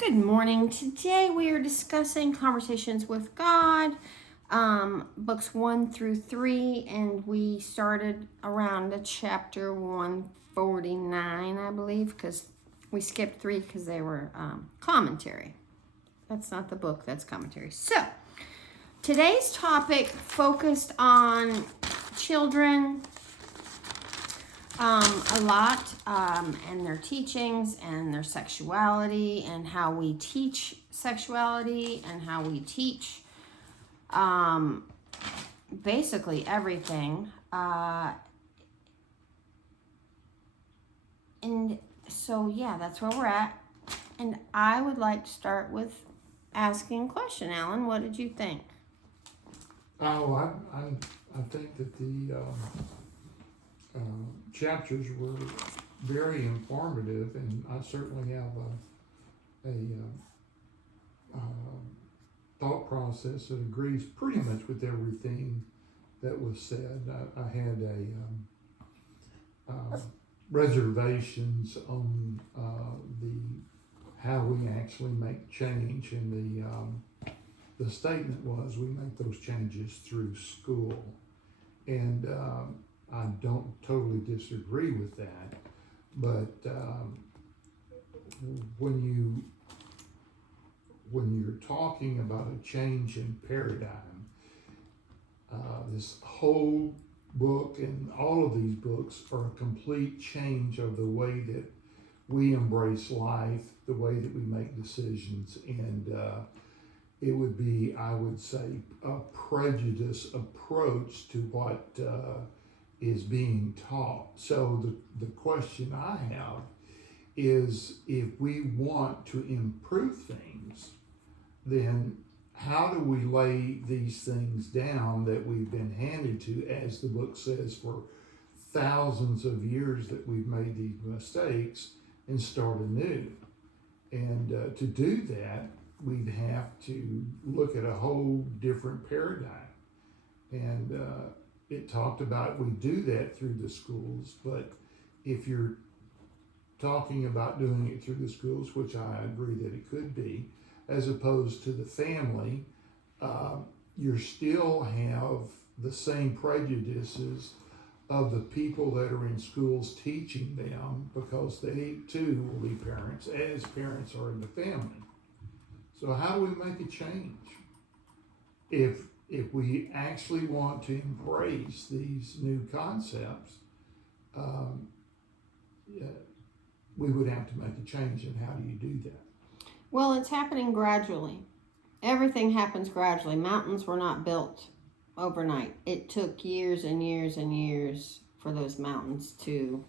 Good morning. Today we are discussing Conversations with God, books 1 through 3, and we started around the chapter 149, I believe, because we skipped 3 because they were commentary. That's not the book, that's commentary. So, today's topic focused on children a lot, and their teachings and their sexuality and how we teach sexuality and how we teach basically everything. And so, yeah, that's where we're at. And I would like to start with asking a question. Alan, what did you think? Oh, I think that the chapters were very informative, and I certainly have a thought process that agrees pretty much with everything that was said. I had reservations on the how we actually make change, and the statement was we make those changes through school, and I don't totally disagree with that, but when you're talking about a change in paradigm, this whole book and all of these books are a complete change of the way that we embrace life, the way that we make decisions, and it would be, I would say, a prejudice approach to what is being taught. So the question I have is, if we want to improve things, then how do we lay these things down that we've been handed to, as the book says, for thousands of years that we've made these mistakes, and start anew? And to do that, we'd have to look at a whole different paradigm. And it talked about we do that through the schools, but if you're talking about doing it through the schools, which I agree that it could be, as opposed to the family, you still have the same prejudices of the people that are in schools teaching them, because they too will be parents, as parents are in the family. So how do we make a change? If we actually want to embrace these new concepts, yeah, we would have to make a change. And how do you do that? Well, it's happening gradually. Everything happens gradually. Mountains were not built overnight. It took years and years and years for those mountains to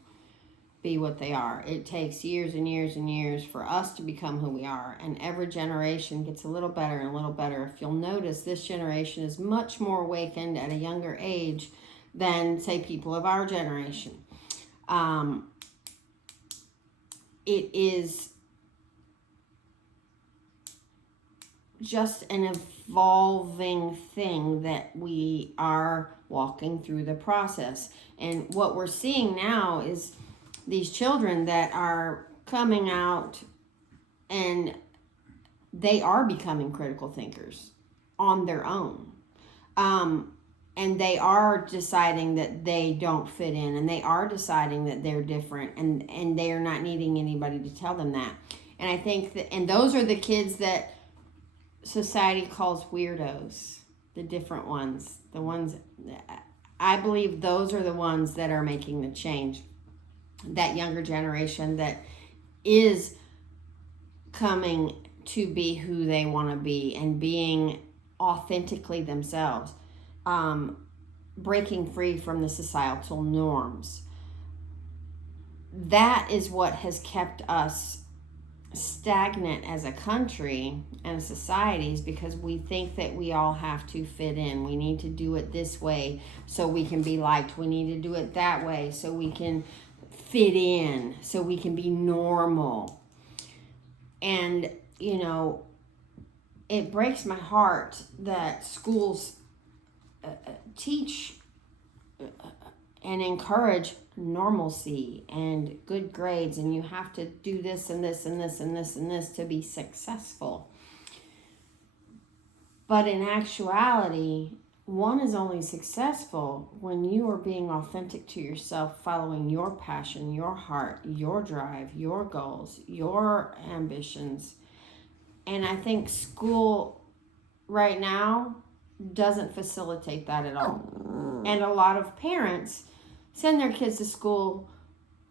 be what they are. It takes years and years and years for us to become who we are, and every generation gets a little better and a little better. If you'll notice, this generation is much more awakened at a younger age than, say, people of our generation. It is just an evolving thing that we are walking through the process. And what we're seeing now is these children that are coming out, and they are becoming critical thinkers on their own. And they are deciding that they don't fit in, and they are deciding that they're different, and they are not needing anybody to tell them that. And I think that, and those are the kids that society calls weirdos, the different ones, the ones, I believe those are the ones that are making the change. That younger generation that is coming to be who they want to be and being authentically themselves, breaking free from the societal norms. That is what has kept us stagnant as a country and societies, because we think that we all have to fit in. We need to do it this way so we can be liked. We need to do it that way so we can fit in, so we can be normal. And, you know, it breaks my heart that schools teach and encourage normalcy and good grades, and you have to do this and this and this and this and this to be successful. But in actuality, one is only successful when you are being authentic to yourself, following your passion, your heart, your drive, your goals, your ambitions. And I think school right now doesn't facilitate that at all. And a lot of parents send their kids to school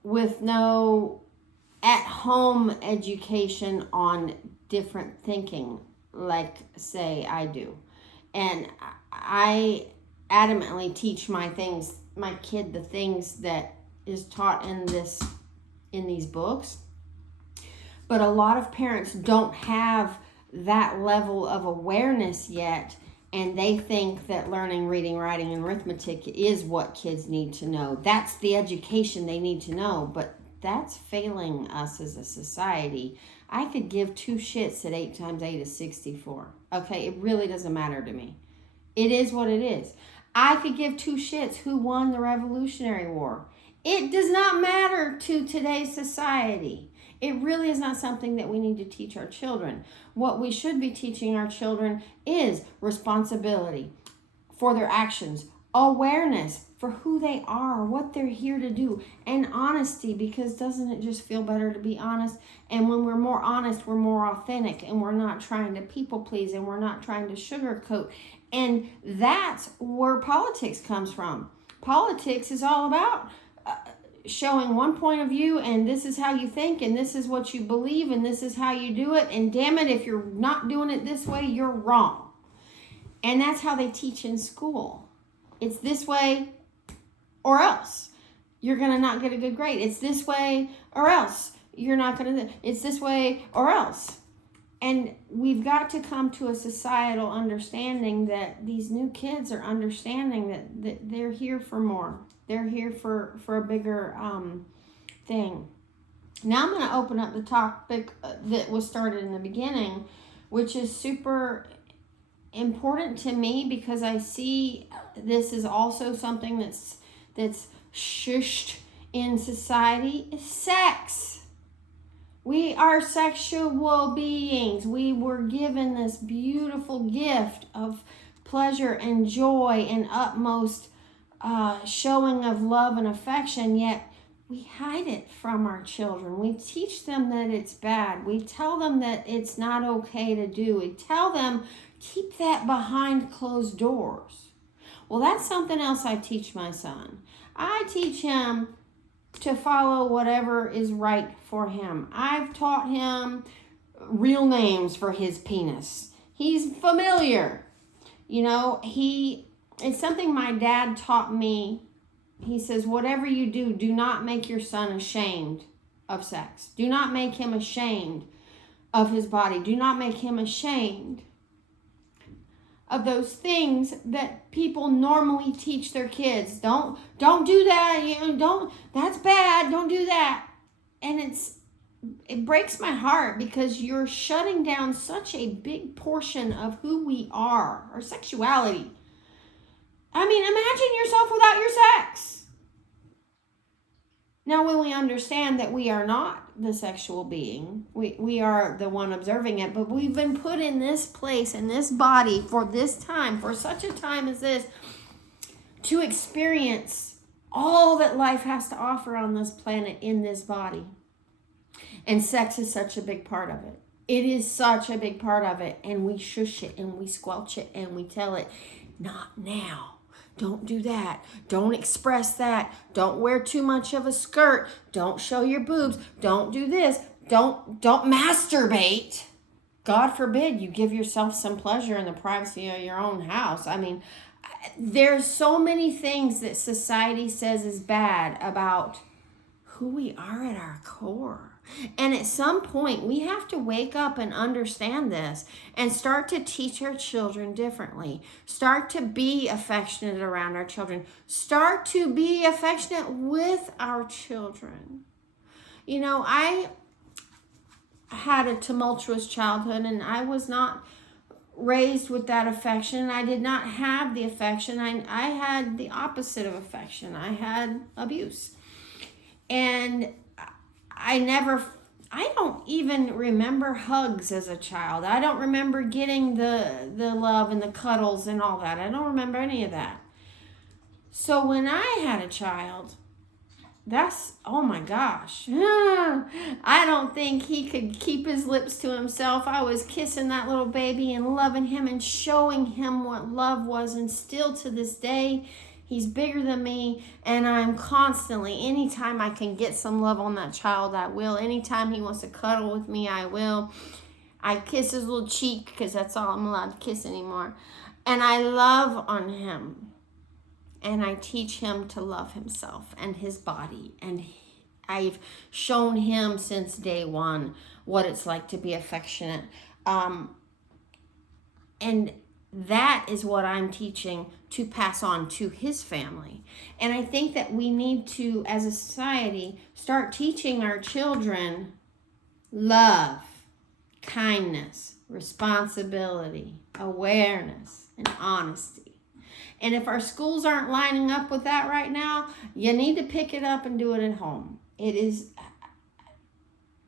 with no at-home education on different thinking, like, say, I do. And I adamantly teach my kid the things that is taught in these books. But a lot of parents don't have that level of awareness yet, and they think that learning reading, writing, and arithmetic is what kids need to know. That's the education they need to know, but that's failing us as a society. I could give two shits that 8 times 8 is 64. Okay, it really doesn't matter to me. It is what it is. I could give two shits who won the Revolutionary War. It does not matter to today's society. It really is not something that we need to teach our children. What we should be teaching our children is responsibility for their actions, awareness for who they are, what they're here to do, and honesty, because doesn't it just feel better to be honest? And when we're more honest, we're more authentic, and we're not trying to people please, and we're not trying to sugarcoat. And that's where politics comes from. Politics is all about showing one point of view, and this is how you think, and this is what you believe, and this is how you do it, and damn it, if you're not doing it this way, you're wrong. And that's how they teach in school. It's this way or else. You're going to not get a good grade. It's this way or else. You're not going to, it's this way or else. And we've got to come to a societal understanding that these new kids are understanding that they're here for more. They're here for a bigger thing. Now I'm going to open up the topic that was started in the beginning, which is super important to me because I see this is also something that's shushed in society, is sex. We are sexual beings. We were given this beautiful gift of pleasure and joy and utmost showing of love and affection, yet we hide it from our children. We teach them that it's bad. We tell them that it's not okay to do. We tell them, keep that behind closed doors. Well, that's something else I teach my son. I teach him to follow whatever is right for him. I've taught him real names for his penis. He's familiar. You know, it's something my dad taught me. He says, whatever you do, do not make your son ashamed of sex. Do not make him ashamed of his body. Do not make him ashamed of those things that people normally teach their kids. Don't do that. That's bad. Don't do that. And it breaks my heart because you're shutting down such a big portion of who we are, our sexuality. I mean, imagine yourself without your sex. Now, when we understand that we are not the sexual being, we are the one observing it, but we've been put in this place, in this body, for this time, for such a time as this, to experience all that life has to offer on this planet in this body. And sex is such a big part of it. It is such a big part of it, and we shush it, and we squelch it, and we tell it, not now. Don't do that. Don't express that. Don't wear too much of a skirt. Don't show your boobs. Don't do this. Don't masturbate. God forbid you give yourself some pleasure in the privacy of your own house. I mean, there's so many things that society says is bad about who we are at our core. And at some point, we have to wake up and understand this and start to teach our children differently. Start to be affectionate around our children. Start to be affectionate with our children. You know, I had a tumultuous childhood, and I was not raised with that affection. I did not have the affection. I had the opposite of affection. I had abuse. And I don't even remember hugs as a child. I don't remember getting the love and the cuddles and all that. I don't remember any of that. So when I had a child, that's, oh my gosh. I don't think he could keep his lips to himself. I was kissing that little baby and loving him and showing him what love was. And still to this day, he's bigger than me. And I'm constantly, anytime I can get some love on that child, I will. Anytime he wants to cuddle with me, I will. I kiss his little cheek because that's all I'm allowed to kiss anymore. And I love on him. And I teach him to love himself and his body. And I've shown him since day one what it's like to be affectionate. And that is what I'm teaching to pass on to his family. And I think that we need to, as a society, start teaching our children love, kindness, responsibility, awareness, and honesty. And if our schools aren't lining up with that right now, you need to pick it up and do it at home.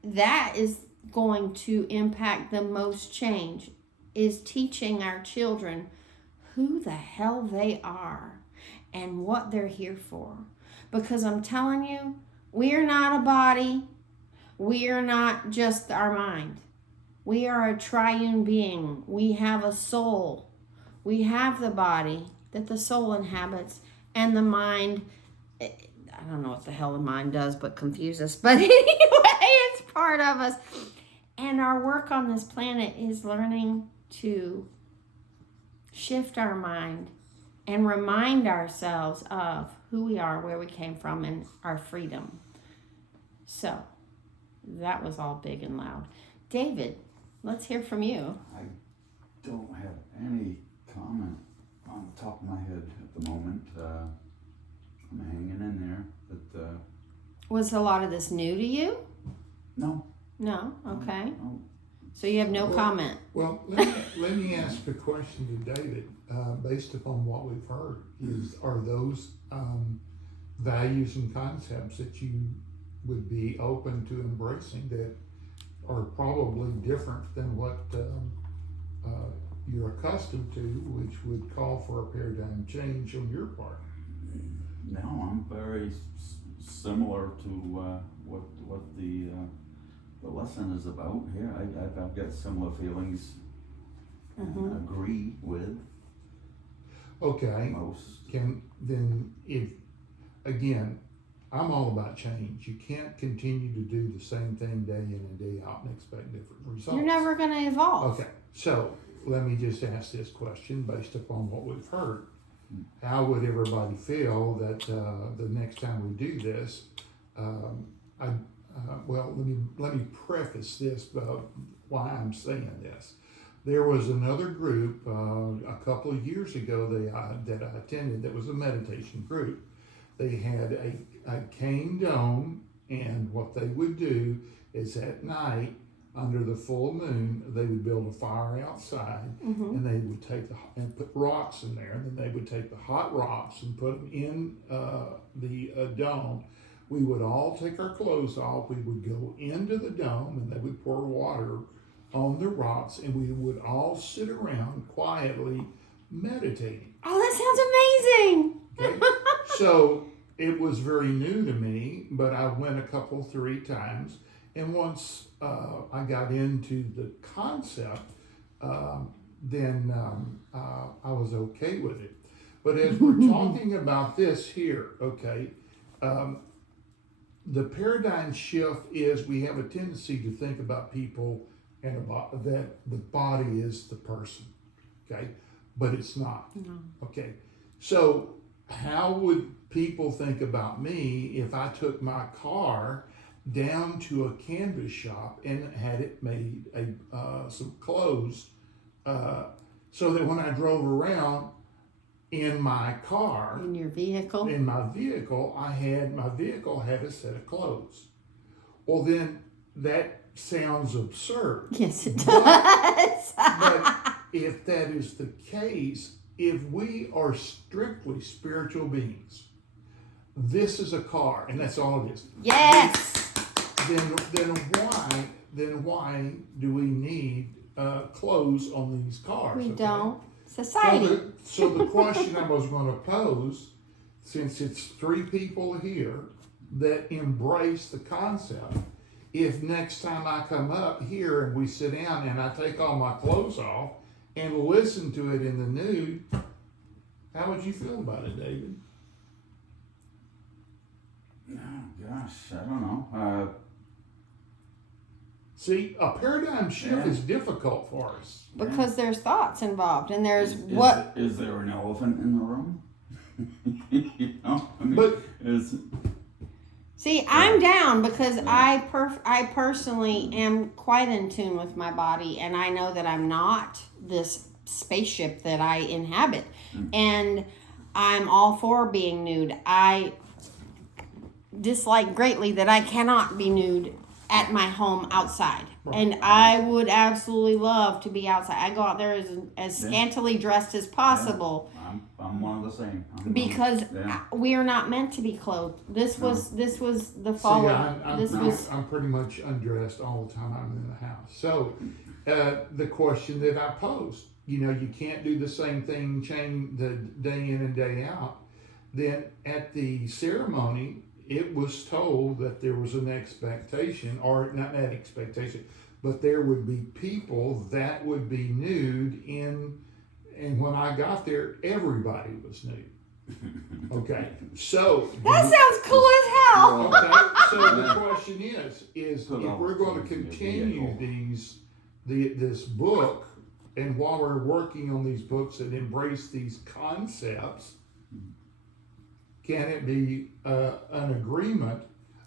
That is going to impact the most change, is teaching our children who the hell they are and what they're here for. Because I'm telling you, we are not a body. We are not just our mind. We are a triune being. We have a soul. We have the body that the soul inhabits, and the mind, I don't know what the hell the mind does but confuse us, but anyway, it's part of us. And our work on this planet is learning to shift our mind and remind ourselves of who we are, where we came from, and our freedom. So, that was all big and loud. David, let's hear from you. I don't have any comment on the top of my head at the moment. I'm hanging in there, but Was a lot of this new to you? no. No? Okay. No. So you have no comment? Well, let me ask a question to David, based upon what we've heard. Are those values and concepts that you would be open to embracing that are probably different than what you're accustomed to, which would call for a paradigm change on your part? No, I'm very similar to what the lesson is about here. I've got similar feelings. And agree with. Okay. Most. If again, I'm all about change. You can't continue to do the same thing day in and day out and expect different results. You're never going to evolve. Okay, so let me just ask this question based upon what we've heard. How would everybody feel that the next time we do this? Well, let me preface this why I'm saying this. There was another group a couple of years ago that I attended that was a meditation group. They had a cane dome, and what they would do is at night, under the full moon, they would build a fire outside, and they would and put rocks in there, and then they would take the hot rocks and put them in the dome. We would all take our clothes off. We would go into the dome, and they would pour water on the rocks, and we would all sit around quietly meditating. Oh, that sounds amazing. Okay? So it was very new to me, but I went three times. And once I got into the concept, then I was okay with it. But as we're talking about this here, okay, the paradigm shift is we have a tendency to think about people and about that the body is the person, okay, but it's not. Okay, so how would people think about me if I took my car down to a canvas shop and had it made some clothes so that when I drove around in my car, In your vehicle? my vehicle had a set of clothes. Well, then that sounds absurd. Yes, it does. if that is the case, if we are strictly spiritual beings, this is a car, and that's all it is. Yes. Then why do we need clothes on these cars? We okay? don't. Society. So the question I was going to pose, since it's 3 people here that embrace the concept, if next time I come up here and we sit down and I take all my clothes off and listen to it in the nude, how would you feel about it, David? Oh gosh, I don't know. See, a paradigm shift is difficult for us. Because there's thoughts involved, and there's Is there an elephant in the room? You know, I mean, But See, I'm down because I personally am quite in tune with my body, and I know that I'm not this spaceship that I inhabit, and I'm all for being nude. I dislike greatly that I cannot be nude at my home outside. Right. And I would absolutely love to be outside. I go out there as scantily dressed as possible. I'm one of the same. Because we are not meant to be clothed. This was the fall. I'm pretty much undressed all the time I'm in the house. So the question that I posed, you can't do the same thing chain the day in and day out. Then at the ceremony, it was told that there was an expectation, or not an expectation, but there would be people that would be nude and when I got there, everybody was nude. Okay, so that sounds cool as hell. Okay, so the question is if we're going to continue this book, and while we're working on these books that embrace these concepts, can it be an agreement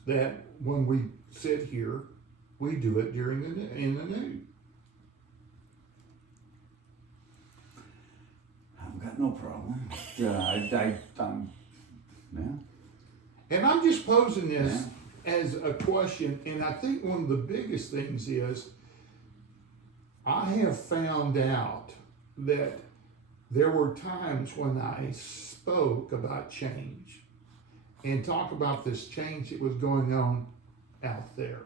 that when we sit here, we do it in the nude? I've got no problem. And I'm just posing this as a question, and I think one of the biggest things is I have found out that there were times when I spoke about change and talk about this change that was going on out there.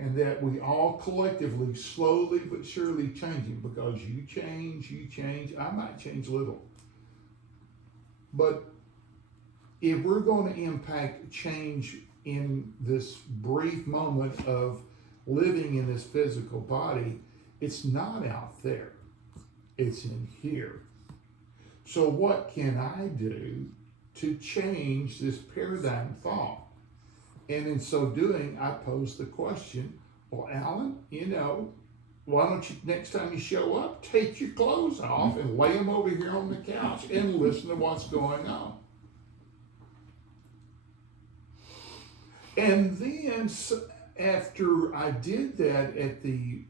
And that we all collectively, slowly but surely changing, because you change, I might change a little. But if we're going to impact change in this brief moment of living in this physical body, it's not out there. It's in here. So what can I do to change this paradigm thought? And in so doing, I pose the question, well, Alan, why don't you, next time you show up, take your clothes off and lay them over here on the couch and listen to what's going on. And then after I did that at the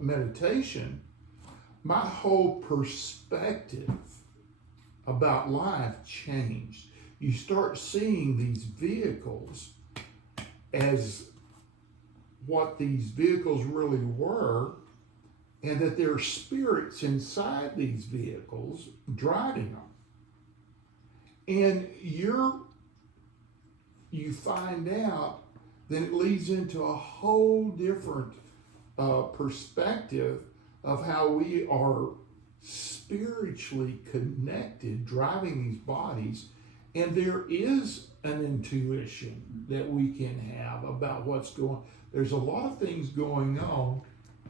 meditation, my whole perspective about life changed. You start seeing these vehicles as what these vehicles really were, and that there are spirits inside these vehicles driving them. And you find out that it leads into a whole different perspective of how we are spiritually connected, driving these bodies. And there is an intuition that we can have about what's going on. There's a lot of things going on,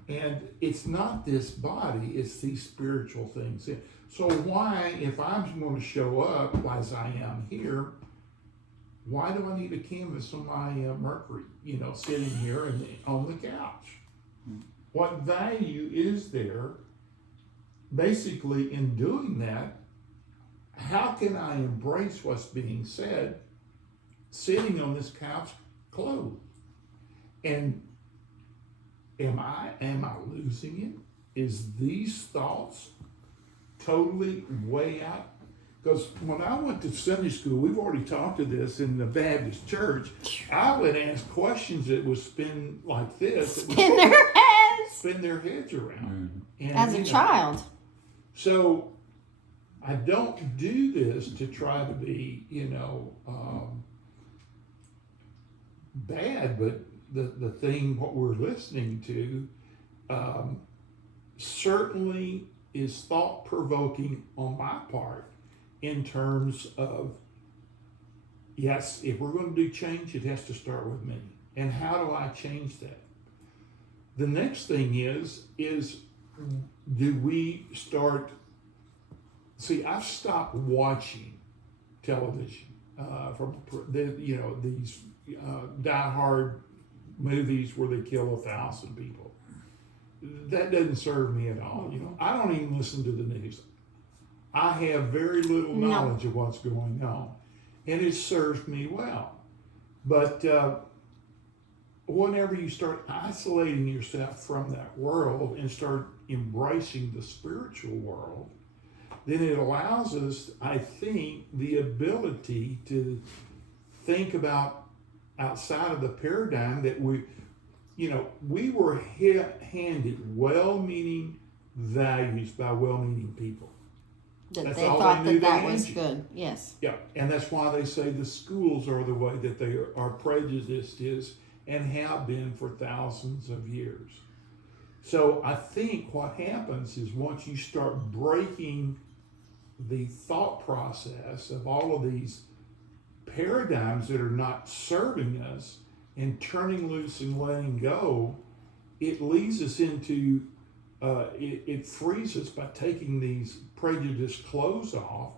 and it's not this body, it's these spiritual things. So why, if I'm going to show up as I am here, why do I need a canvas on my Mercury, sitting here on the couch? What value is there, basically, in doing that? How can I embrace what's being said sitting on this couch clothed? And am I losing it? Is these thoughts totally way out? Because when I went to Sunday school, we've already talked to this in the Baptist church, I would ask questions that would spin like this. Spin their heads. Spin wrapping their heads around. And, As a child. So I don't do this to try to be, bad, but the thing, what we're listening to, certainly is thought provoking on my part in terms of, yes, if we're going to do change, it has to start with me. And how do I change that? The next thing is do we start? See, I've stopped watching television from these die-hard movies where they kill 1,000 people. That doesn't serve me at all. I don't even listen to the news. I have very little knowledge of what's going on, and it serves me well. But whenever you start isolating yourself from that world and start embracing the spiritual world, then it allows us, I think, the ability to think about outside of the paradigm that we were handed well-meaning values by well-meaning people. That they thought that was good. Yes. Yeah, and that's why they say the schools are the way that they are prejudiced is and have been for thousands of years. So I think what happens is once you start breaking the thought process of all of these paradigms that are not serving us and turning loose and letting go, it leads us into, it frees us by taking these prejudiced clothes off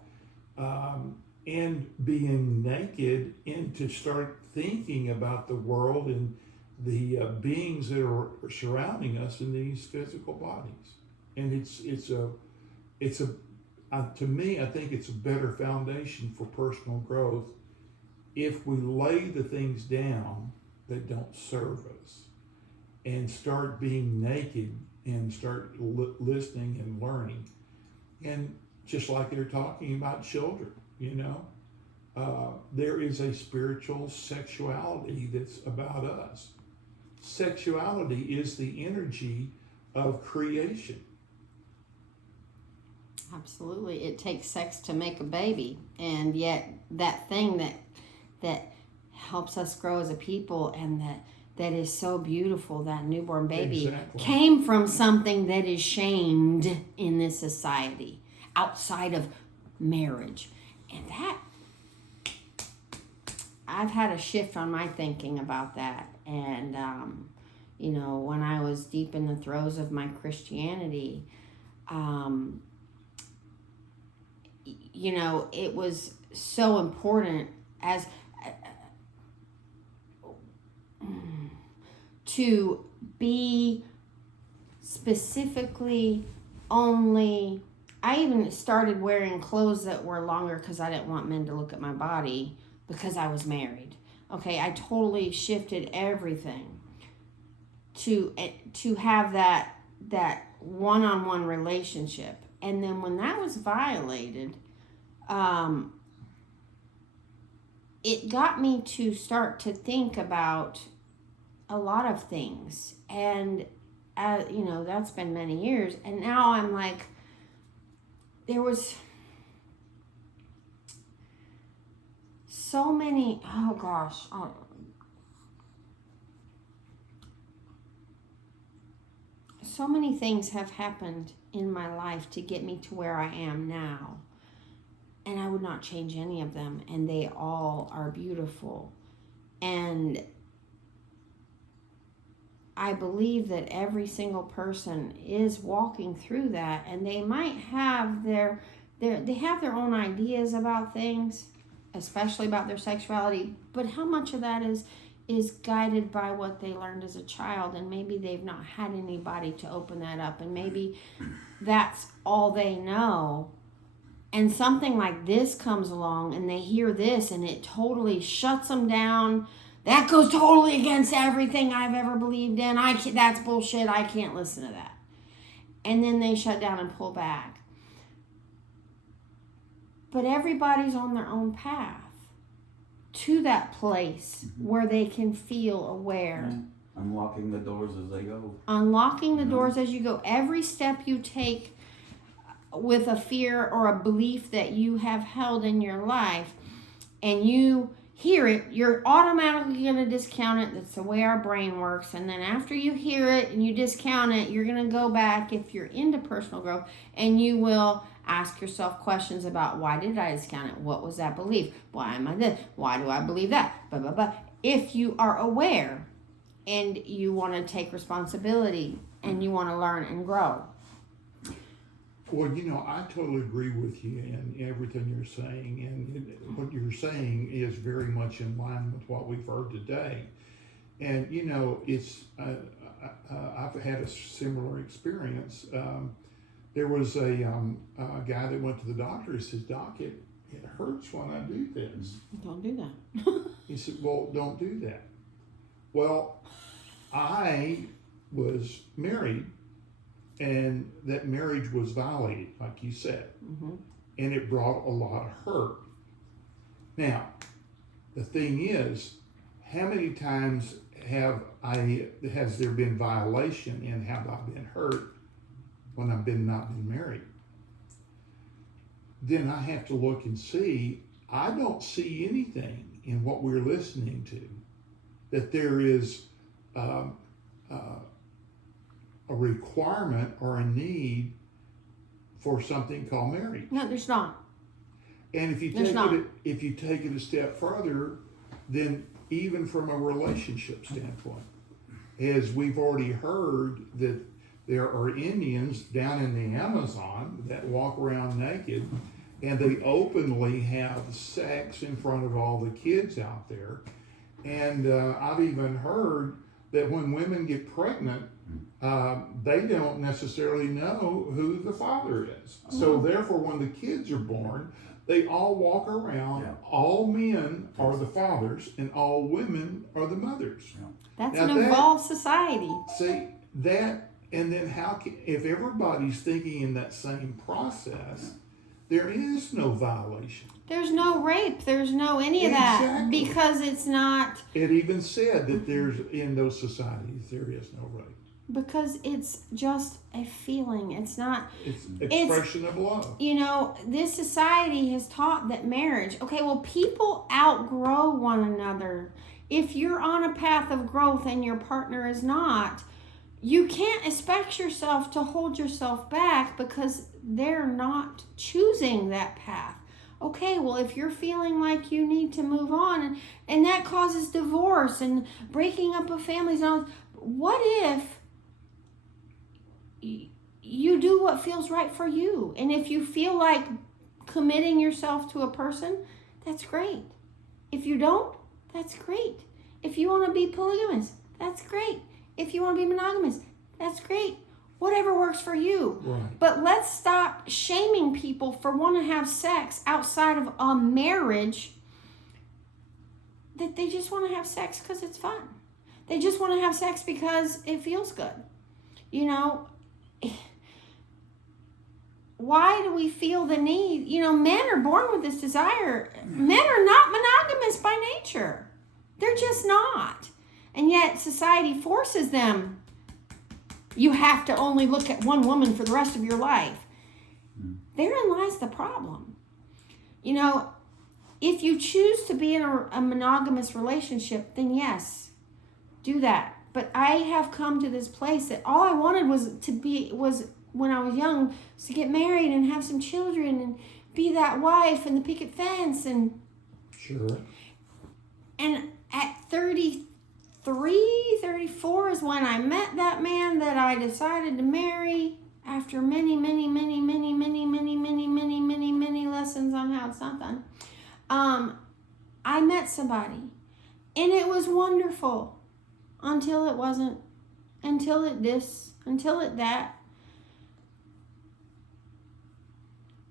and being naked and to start thinking about the world and the beings that are surrounding us in these physical bodies. And to me, I think it's a better foundation for personal growth if we lay the things down that don't serve us and start being naked and start listening and learning. And just like they're talking about children, there is a spiritual sexuality that's about us. Sexuality is the energy of creation. Absolutely. It takes sex to make a baby. And yet that thing that helps us grow as a people and that is so beautiful, that newborn baby, came from something that is shamed in this society outside of marriage. And that, I've had a shift on my thinking about that. And, when I was deep in the throes of my Christianity, it was so important as to be specifically only. I even started wearing clothes that were longer because I didn't want men to look at my body because I was married. Okay, I totally shifted everything to have that one-on-one relationship. And then when that was violated, it got me to start to think about a lot of things. And, that's been many years. And now I'm like, there was so many, so many things have happened in my life to get me to where I am now. And I would not change any of them. And they all are beautiful. And I believe that every single person is walking through that. And they might have they have their own ideas about things, especially about their sexuality. But how much of that is guided by what they learned as a child, and maybe they've not had anybody to open that up, and maybe that's all they know. And something like this comes along and they hear this and it totally shuts them down. That goes totally against everything I've ever believed in. That's bullshit. I can't listen to that. And then they shut down and pull back. But everybody's on their own path to that place where they can feel aware Unlocking the doors as they go. Unlocking the doors as you go. Every step you take with a fear or a belief that you have held in your life, and you hear it, you're automatically going to discount it. That's the way our brain works. And then after you hear it and you discount it, you're going to go back, if you're into personal growth, and you will ask yourself questions about, why did I discount it? What was that belief? Why am I this? Why do I believe that? Blah, blah, blah. If you are aware and you want to take responsibility and you want to learn and grow. Well, I totally agree with you in everything you're saying, and what you're saying is very much in line with what we've heard today. And it's I've had a similar experience. There was a guy that went to the doctor. He said, "Doc, it hurts when I do this." Don't do that. He said, "Well, don't do that." Well, I was married, and that marriage was violated, like you said, and it brought a lot of hurt. Now, the thing is, how many times has there been violation, and have I been hurt when I've not been married? Then I have to look and see. I don't see anything in what we're listening to that there is a requirement or a need for something called marriage. No, there's not. And if you take it a step further, then even from a relationship standpoint, as we've already heard that there are Indians down in the Amazon that walk around naked, and they openly have sex in front of all the kids out there. And I've even heard that when women get pregnant, they don't necessarily know who the father is. So therefore, when the kids are born, they all walk around. Yeah. All men are the fathers, and all women are the mothers. Yeah. That's an evolved society. See that, and then if everybody's thinking in that same process, there is no violation. There's no rape. There's no any of that, because it's not. It even said that there's, in those societies, there is no rape. Because it's just a feeling. It's not. It's expression of love. This society has taught that marriage. Okay, well, people outgrow one another. If you're on a path of growth and your partner is not, you can't expect yourself to hold yourself back because they're not choosing that path. Okay, well, if you're feeling like you need to move on, and that causes divorce and breaking up of families, and all, what if you do what feels right for you? And if you feel like committing yourself to a person, that's great. If you don't, that's great. If you want to be polygamous, that's great. If you want to be monogamous, that's great. Whatever works for you. Right. But let's stop shaming people for wanting to have sex outside of a marriage, that they just want to have sex because it's fun. They just want to have sex because it feels good. Why do we feel the need? Men are born with this desire. Men are not monogamous by nature. They're just not. And yet society forces them. You have to only look at one woman for the rest of your life. Therein lies the problem. If you choose to be in a monogamous relationship, then yes, do that. But I have come to this place that all I wanted was when I was young, was to get married and have some children and be that wife and the picket fence. And sure. And at 33, 34 is when I met that man that I decided to marry after many lessons on how it's not done. I met somebody, and it was wonderful until it wasn't, until it that.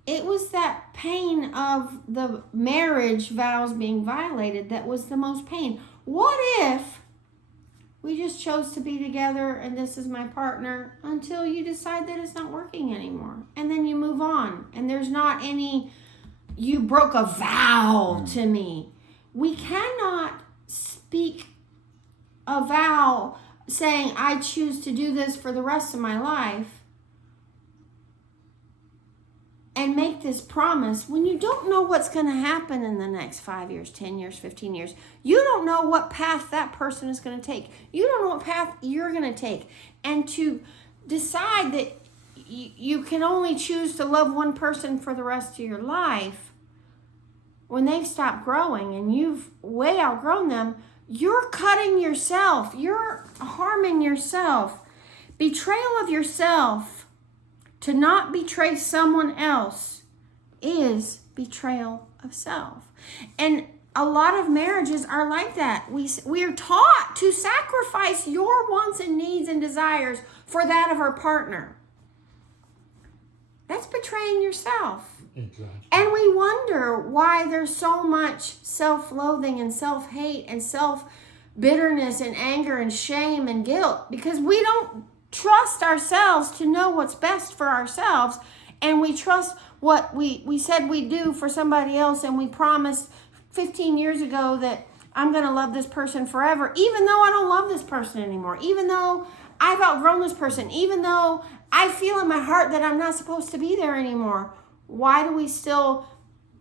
It was that pain of the marriage vows being violated that was the most pain. What if we just chose to be together and this is my partner until you decide that it's not working anymore? And then you move on. And there's not any, you broke a vow to me. We cannot speak a vow saying, I choose to do this for the rest of my life, and make this promise when you don't know what's going to happen in the next 5 years, 10 years, 15 years. You don't know what path that person is going to take. You don't know what path you're going to take. And to decide that you can only choose to love one person for the rest of your life, when they've stopped growing and you've way outgrown them, you're cutting yourself. You're harming yourself. Betrayal of yourself, to not betray someone else, is betrayal of self. And a lot of marriages are like that. We are taught to sacrifice your wants and needs and desires for that of our partner. That's betraying yourself. Exactly. And we wonder why there's so much self-loathing and self-hate and self-bitterness and anger and shame and guilt, because we don't trust ourselves to know what's best for ourselves, and we trust what we said we'd do for somebody else, and we promised 15 years ago that I'm going to love this person forever, even though I don't love this person anymore, even though I've outgrown this person, even though I feel in my heart that I'm not supposed to be there anymore. Why do we still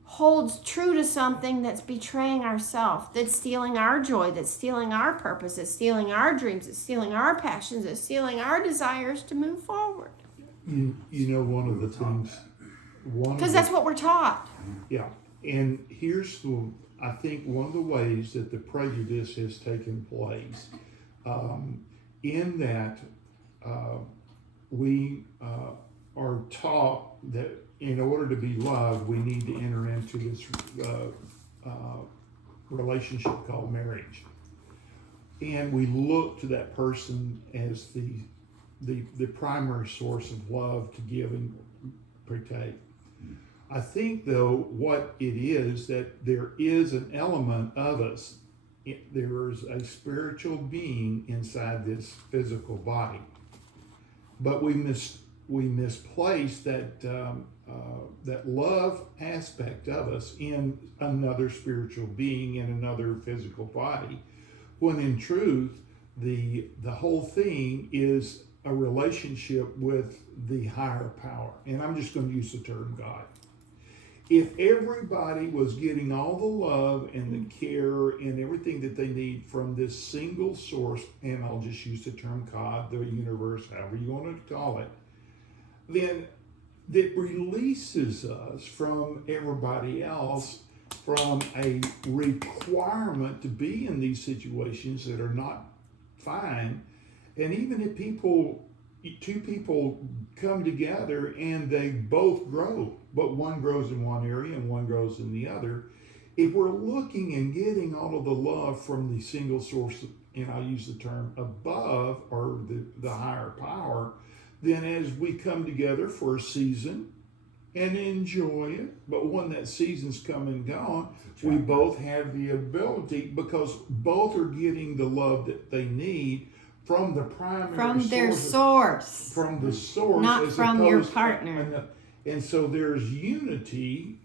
hold true to something that's betraying ourselves, that's stealing our joy, that's stealing our purpose, that's stealing our dreams, that's stealing our passions, that's stealing our desires to move forward? You know, one of the things, because that's what we're taught. Yeah, and here's I think one of the ways that the prejudice has taken place, in that we are taught that in order to be loved, we need to enter into this relationship called marriage. And we look to that person as the primary source of love to give and partake. I think, though, what it is, that there is an element of us, there is a spiritual being inside this physical body. But we misplace that that love aspect of us in another spiritual being, in another physical body, when in truth the whole thing is a relationship with the higher power. And I'm just going to use the term God. If everybody was getting all the love and the care and everything that they need from this single source, and I'll just use the term God, the universe, however you want to call it, then that releases us from everybody else, from a requirement to be in these situations that are not fine. And even if two people come together and they both grow, but one grows in one area and one grows in the other, if we're looking and getting all of the love from the single source, and I'll use the term above, or the higher power, then as we come together for a season and enjoy it, but when that season's come and gone, we both have the ability, because both are getting the love that they need from the primary from their source, from the source, not from your partner. And so there's unity,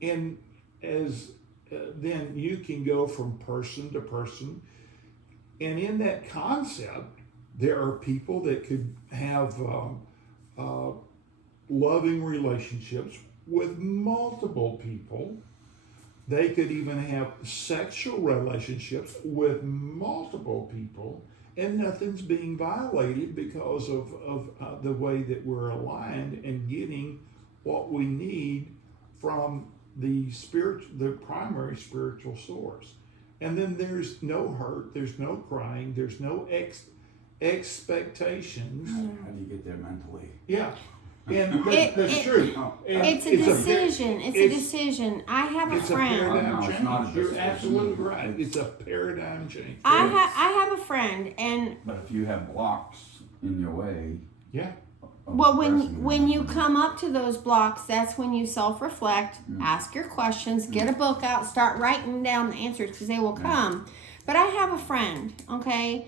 and as then you can go from person to person, and in that concept, there are people that could have loving relationships with multiple people. They could even have sexual relationships with multiple people, and nothing's being violated because of the way that we're aligned and getting what we need from the primary spiritual source. And then there's no hurt, there's no crying, there's no expectations. How do you get there mentally? Yeah. And that's true. It's a decision. It's a decision. I have a friend. It's a paradigm No, it's change. not a You're decision. absolutely right. It's a paradigm change. I have a friend, and But if you have blocks in your way, Yeah. well, when you come up to those blocks, that's when you self-reflect, ask your questions, get a book out, start writing down the answers, because they will come. But I have a friend, okay?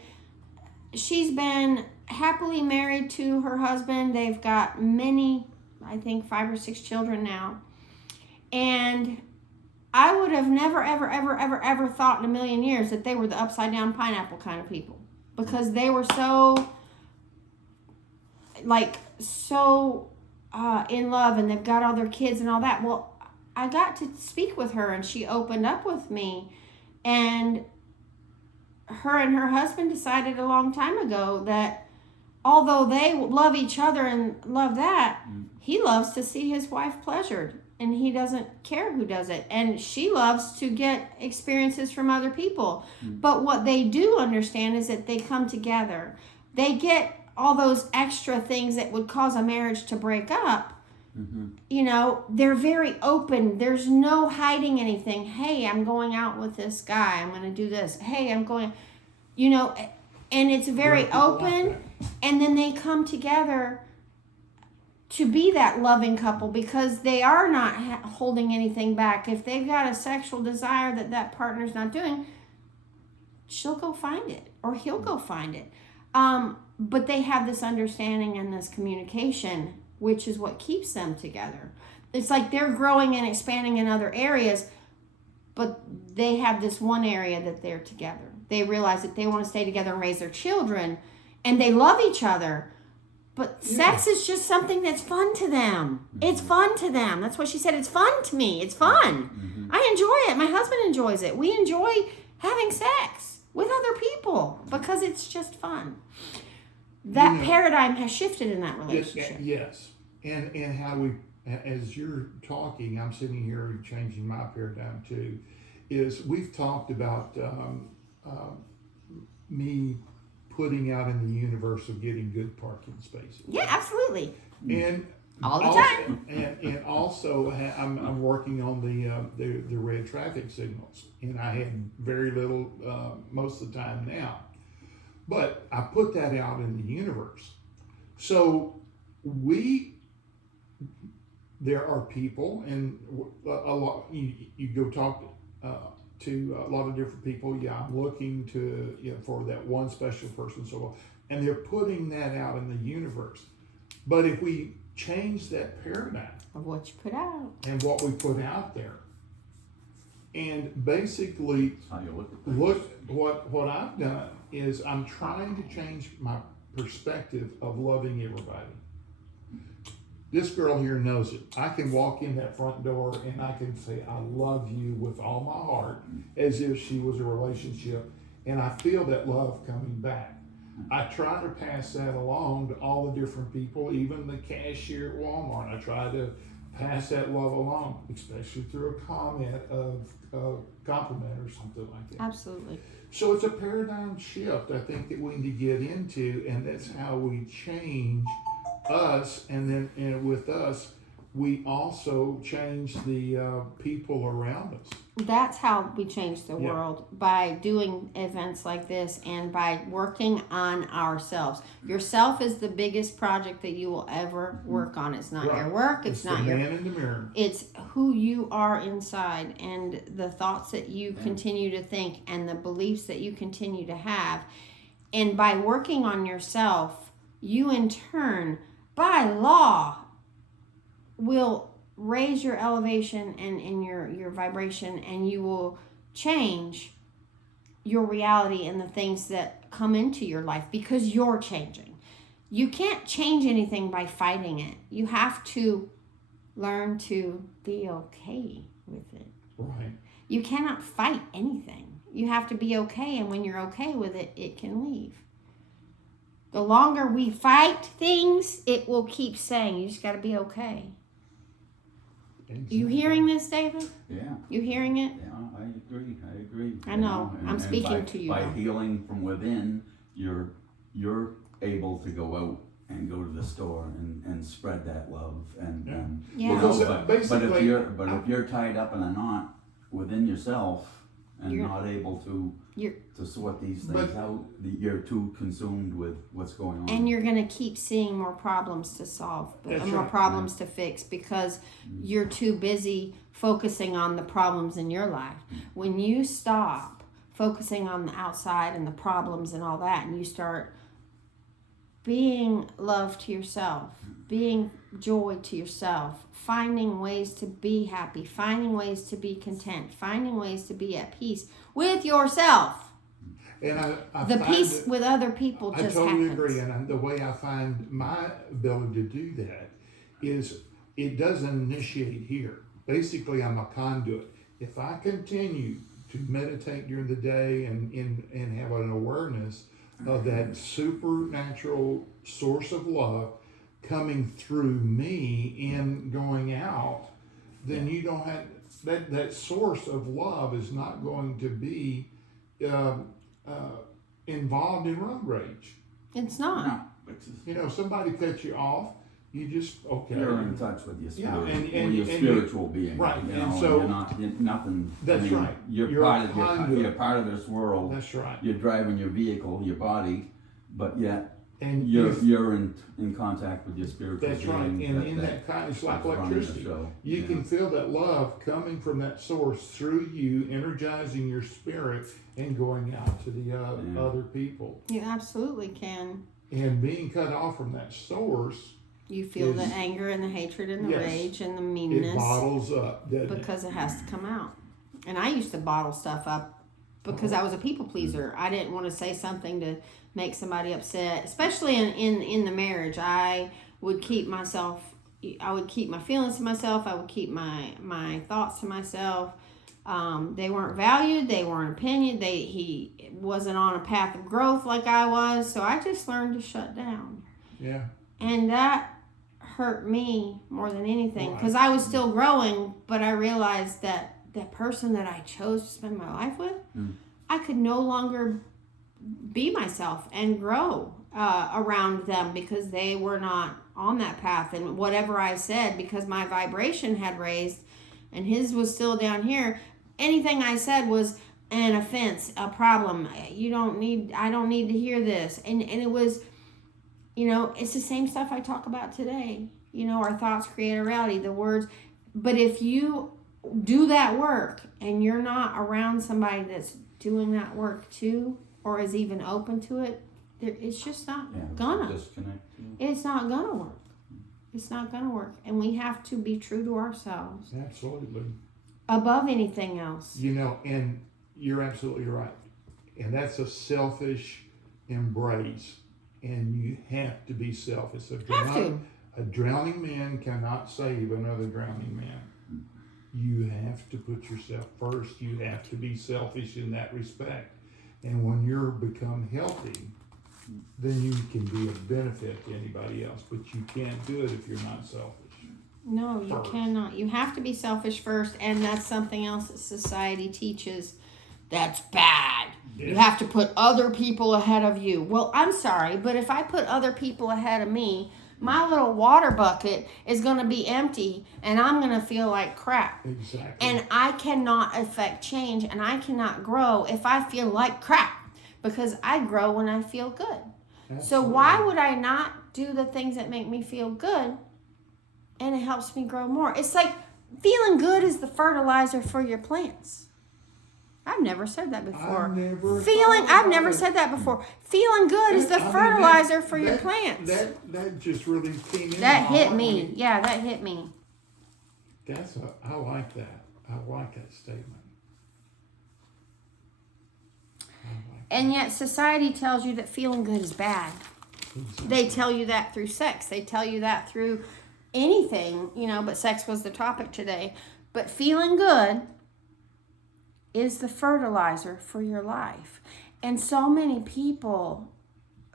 She's been happily married to her husband. They've got many, I think 5 or 6 children now. And I would have never, ever, ever, ever, ever thought in a million years that they were the upside down pineapple kind of people. because they were so in love, and they've got all their kids and all that. Well, I got to speak with her, and she opened up with me, and her husband decided a long time ago that although they love each other and love that, he loves to see his wife pleasured, and he doesn't care who does it. And she loves to get experiences from other people. But what they do understand is that they come together. They get all those extra things that would cause a marriage to break up. You know, they're very open. There's no hiding anything. Hey, I'm going out with this guy. I'm going to do this. Hey, I'm going, you know, and it's very open. And then they come together to be that loving couple because they are not holding anything back. If they've got a sexual desire that partner's not doing, she'll go find it, or he'll go find it. But they have this understanding and this communication, which is what keeps them together. It's like they're growing and expanding in other areas, but they have this one area that they're together. They realize that they want to stay together and raise their children, and they love each other. But sex is just something that's fun to them. It's fun to them. That's what she said. It's fun to me. It's fun. I enjoy it. My husband enjoys it. We enjoy having sex with other people because it's just fun. That paradigm has shifted in that relationship. Yes. And how we, as you're talking, I'm sitting here changing my paradigm too, is we've talked about me putting out in the universe of getting good parking spaces. Yeah, absolutely. And all the time. And also, I'm working on the red traffic signals, and I had very little most of the time now. But I put that out in the universe. So there are people, and a lot. You go talk to a lot of different people. Yeah, I'm looking to for that one special person. So, and they're putting that out in the universe. But if we change that paradigm of what you put out and what we put out there, and basically look what I've done is I'm trying to change my perspective of loving everybody. This girl here knows it. I can walk in that front door and I can say, I love you with all my heart, as if she was a relationship, and I feel that love coming back. I try to pass that along to all the different people, even the cashier at Walmart. I try to pass that love along, especially through a comment of compliment or something like that. Absolutely. So it's a paradigm shift, I think, that we need to get into, and that's how we change us, and then with us, we also change the people around us. That's how we change the world, by doing events like this and by working on ourselves. Yourself is the biggest project that you will ever work on. It's not your work. It's not your man in the mirror. It's who you are inside, and the thoughts that you continue to think, and the beliefs that you continue to have. And by working on yourself, you in turn, by law, will raise your elevation and your vibration, and you will change your reality and the things that come into your life because you're changing. You can't change anything by fighting it. You have to learn to be okay with it. Right. You cannot fight anything. You have to be okay, and when you're okay with it, it can leave. The longer we fight things, it will keep saying, you just got to be okay. Exactly. You hearing this, David? Yeah. You hearing it? Yeah, I agree. I know. I'm speaking to you By now. healing from within, you're able to go out and go to the store and spread that love and Yeah. Because but if you're tied up in a knot within yourself and You're- not able to sort these things out, you're too consumed with what's going on. And you're going to keep seeing more problems to solve, That's more right. problems to fix, because you're too busy focusing on the problems in your life. When you stop focusing on the outside and the problems and all that, and you start being love to yourself, being joy to yourself, finding ways to be happy, finding ways to be content, finding ways to be at peace with yourself. And I The find peace that, with other people I just totally happens. agree, and the way I find my ability to do that is it doesn't initiate here. Basically, I'm a conduit. If I continue to meditate during the day and have an awareness of that supernatural source of love coming through me and going out, then you don't have that source of love is not going to be um, involved in road rage. It's not. No, it's just, You know, somebody cuts you off, you just okay. you're in touch with your Yeah, spirit, and your spiritual being, right, you and know, so- you're nothing. That's right. You're You're part a of conduit. you're part of this world. That's right. You're driving your vehicle, your body, but yet And you're in contact with your spiritual that's being. right. And in that kind, it's like that's running the electricity. show. You Yeah. can feel that love coming from that source through you, energizing your spirit and going out to the Yeah. other people. You absolutely can. And being cut off from that source, You feel the Is- anger and the hatred and the Yes. rage and the it meanness bottles up, doesn't it? because it has to come out. And I used to bottle stuff up because I was a people pleaser. I didn't want to say something to make somebody upset, especially in the marriage. I would keep my feelings to myself. I would keep my thoughts to myself. They weren't valued. They weren't opinion. He wasn't on a path of growth like I was. So I just learned to shut down. Yeah. And that hurt me more than anything Right. because I was still growing, but I realized that that person that I chose to spend my life with, I could no longer be myself and grow around them because they were not on that path. And whatever I said, because my vibration had raised and his was still down here, anything I said was an offense, a problem. I don't need to hear this. And it was, it's the same stuff I talk about today. Our thoughts create a reality, the words. But if you do that work and you're not around somebody that's doing that work too, or is even open to it, it's just not gonna. Disconnect. It's not gonna work. It's not gonna work. And we have to be true to ourselves Absolutely. above anything else. And you're absolutely right. And that's a selfish embrace. And you have to be selfish. A drowning man cannot save another drowning man. You have to put yourself first. You have to be selfish in that respect. And when you're become healthy, then you can be of benefit to anybody else. But you can't do it if you're not selfish. No, you cannot. You have to be selfish first, and that's something else that society teaches. That's bad. Yeah. You have to put other people ahead of you. Well, I'm sorry, but if I put other people ahead of me, my little water bucket is going to be empty, and I'm going to feel like crap. Exactly. And I cannot affect change, and I cannot grow if I feel like crap, because I grow when I feel good. Absolutely. So why would I not do the things that make me feel good, and it helps me grow more? It's like feeling good is the fertilizer for your plants. I've never said that before. I've never said that before. Feeling good is the fertilizer for your plants. That just really came in. That hit me. Yeah, that hit me. I like that. I like that statement. And yet society tells you that feeling good is bad. Exactly. They tell you that through sex. They tell you that through anything, but sex was the topic today. But feeling good is the fertilizer for your life. And so many people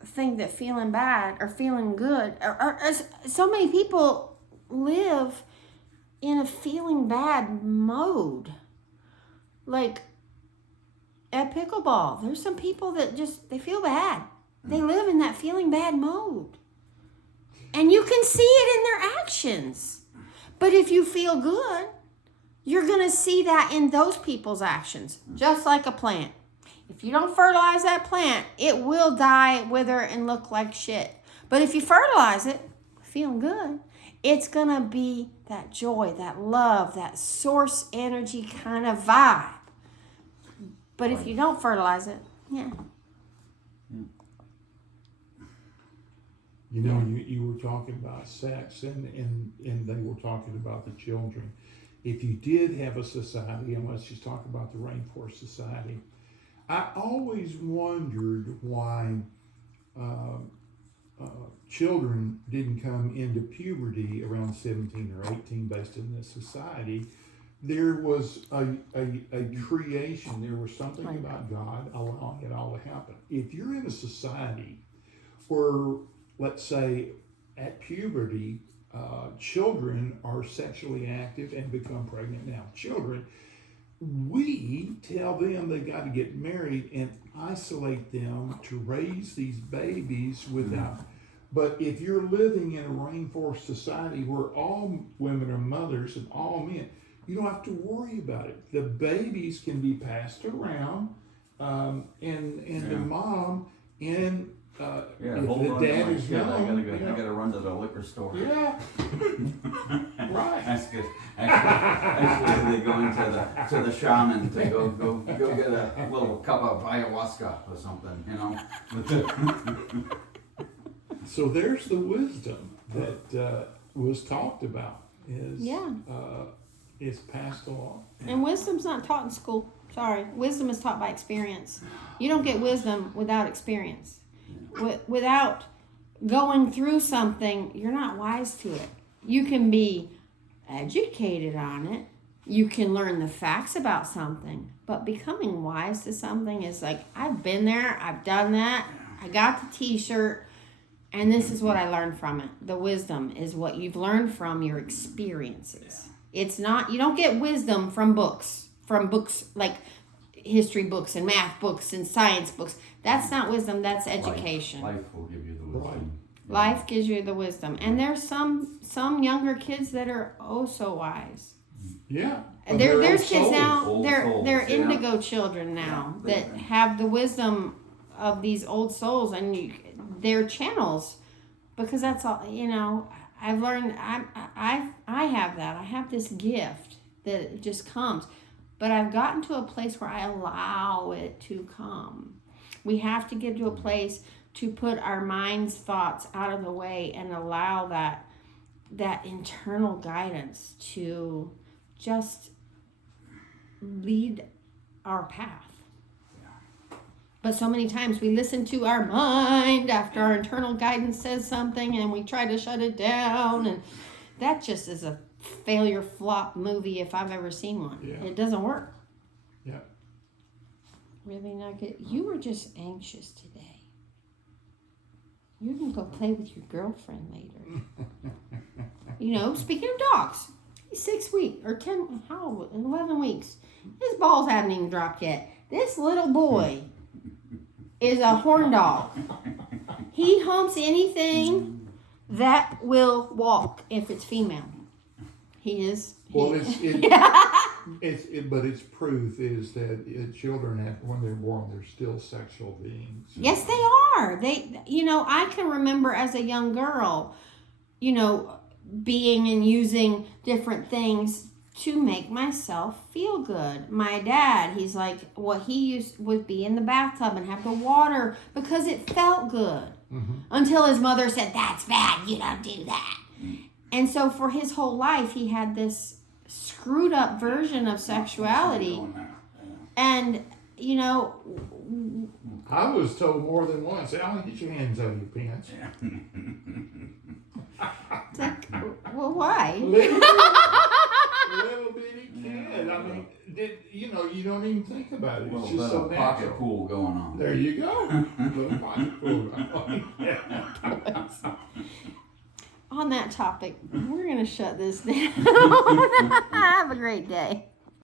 think that feeling bad or feeling good, or so many people live in a feeling bad mode. Like at pickleball, there's some people that they feel bad. They live in that feeling bad mode. And you can see it in their actions. But if you feel good, you're going to see that in those people's actions, just like a plant. If you don't fertilize that plant, it will die, wither, and look like shit. But if you fertilize it, feeling good, it's going to be that joy, that love, that source energy kind of vibe. But if you don't fertilize it, You were talking about sex, and they were talking about the children. If you did have a society, and let's just talk about the Rainforest Society, I always wondered why children didn't come into puberty around 17 or 18 based in this society. There was a creation, there was something about God allowing it all to happen. If you're in a society where, let's say, at puberty, children are sexually active and become pregnant now, children, we tell them they got to get married and isolate them to raise these babies without. But if you're living in a rainforest society where all women are mothers and all men, you don't have to worry about it. The babies can be passed around, and the mom and if hold the on to dad my is shit. gone, I gotta run to the liquor store. yeah, right. That's good. Actually, they go into the shaman to go get a little cup of ayahuasca or something, you know. So there's the wisdom that was talked about. Is passed along. And wisdom's not taught in school. Sorry, wisdom is taught by experience. You don't get wisdom without experience. Without going through something, you're not wise to it. You can be educated on it. You can learn the facts about something. But becoming wise to something is like, I've been there, I've done that, I got the t-shirt, and this is what I learned from it. The wisdom is what you've learned from your experiences. It's not, you don't get wisdom from books like history books and math books and science books. That's not wisdom, that's education. Life will give you the wisdom. Life gives you the wisdom. And there's some younger kids that are oh so wise. Yeah. There's kids now, souls, they're indigo children now that have the wisdom of these old souls, and they're channels, because that's all, you know. I've learned, I have that. I have this gift that it just comes. But I've gotten to a place where I allow it to come. We have to get to a place to put our mind's thoughts out of the way and allow that internal guidance to just lead our path. But so many times we listen to our mind after our internal guidance says something and we try to shut it down. And that just is a failure flop movie if I've ever seen one. Yeah. It doesn't work. Yeah. Really not good. You were just anxious today. You can go play with your girlfriend later. You know, speaking of dogs, he's 6 weeks or 10, how old? 11 weeks. His balls haven't even dropped yet. This little boy is a horn dog. He humps anything that will walk if it's female. He is. Well, but its proof is that children, when they're born, they're still sexual beings. Yes, they are. I can remember as a young girl, being and using different things to make myself feel good. My dad, he's like, what he used would be in the bathtub and have to water because it felt good. Mm-hmm. Until his mother said, that's bad, you don't do that. And so for his whole life, he had this screwed up version of sexuality. And, I was told more than once, Alan, get your hands out of your pants. It's like, well, why? Little bitty kid. I mean, you don't even think about it. It's just so natural. Pocket pool going on. There you go. Little pocket pool going on. On that topic, we're going to shut this down. Have a great day.